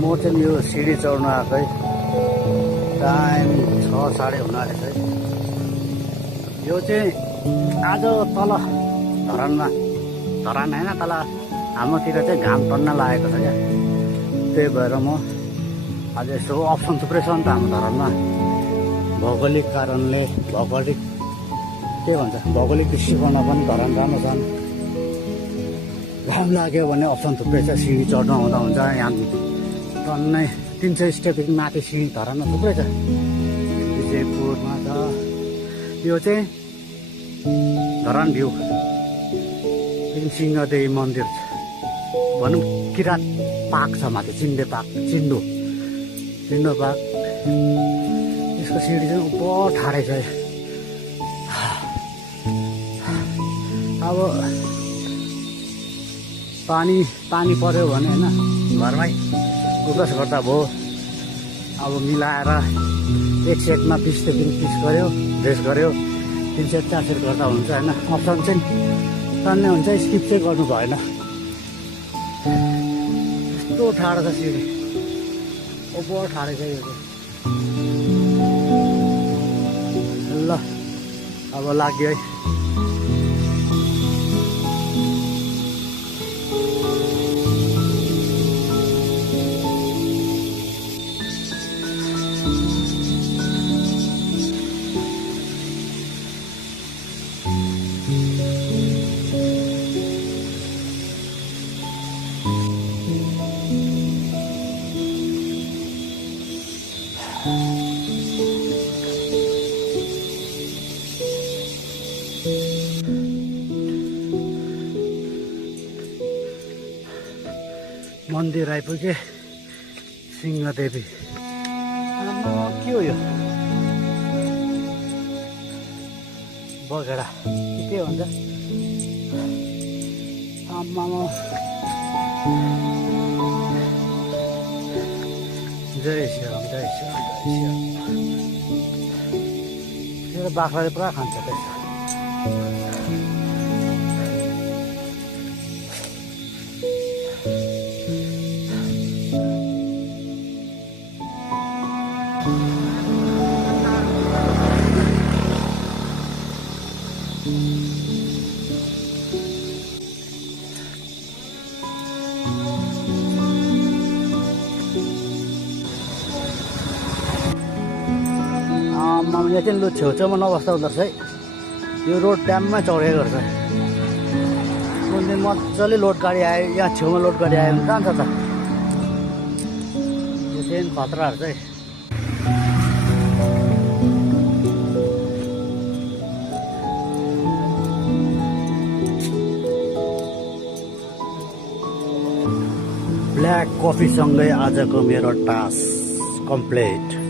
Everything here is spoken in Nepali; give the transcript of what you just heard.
म चाहिँ यो सिडी चढ्न आएको है। टाइम 6:30 हुन आँटेछ है। यो चाहिँ आज तल धरान होइन, तल हाम्रोतिर चाहिँ घाम टन्न लागेको छ क्या। त्यही भएर म आज यसो अप्सन थुप्रै छ नि त हाम्रो धरानमा। भौगोलिक कारणले भौगोलिक दृष्टिकोणमा पनि धरान राम्रो छन्। घाम लाग्यो भने अप्सन थुप्रै छ। सिडी चढ्न आउँदा हुन्छ। यहाँ टन्नै 300 स्टेपदेखि माथि सिडी धरानमा थुप्रै छ। विजयपुरमा छ। यो चाहिँ धरान भ्यू सिंहदेवी मन्दिर छ भनौँ। किरात पार्क छ माथि, चिन्डो पार्क। यसको सिडी चाहिँ ऊपर ठाडै छ। अब पानी पर्यो भने होइन, घरमै उकास गर्दा भयो। अब मिलाएर एक सेटमा 20 देखि 30 गऱ्यो, ड्रेस गऱ्यो। 3 सेट 4 सेट गर्दा हुन्छ होइन। अप्सन चाहिँ टन्नै हुन्छ, स्किप चाहिँ गर्नु भएन। यस्तो ठाडो छ सिडी, ऊपर ठाडै छ यो चाहिँ। ल अब लाग्यो है। मन्दिर आइपुगे, सिंहदेवी। के हो यो? बगेडा के भन्छ? आम्मामा, जय श्रीराम, जय श्रीराम, जय श्रीराम। मेरो बाख्राले पुरा खान्छ त्यसो। यहाँ चाहिँ छेउछाउमा नबस्दा हुँदो रहेछ है। यो रोड ड्याममा चढेको रहेछ। कुन दिन मजाले लोड गाडी आयो, यहाँ छेउमा लोड गाडी आयो भने जान्छ त। यो चाहिँ खतराहरू चाहिँ। ब्ल्याक कफीसँगै आजको मेरो टास्क कम्प्लिट।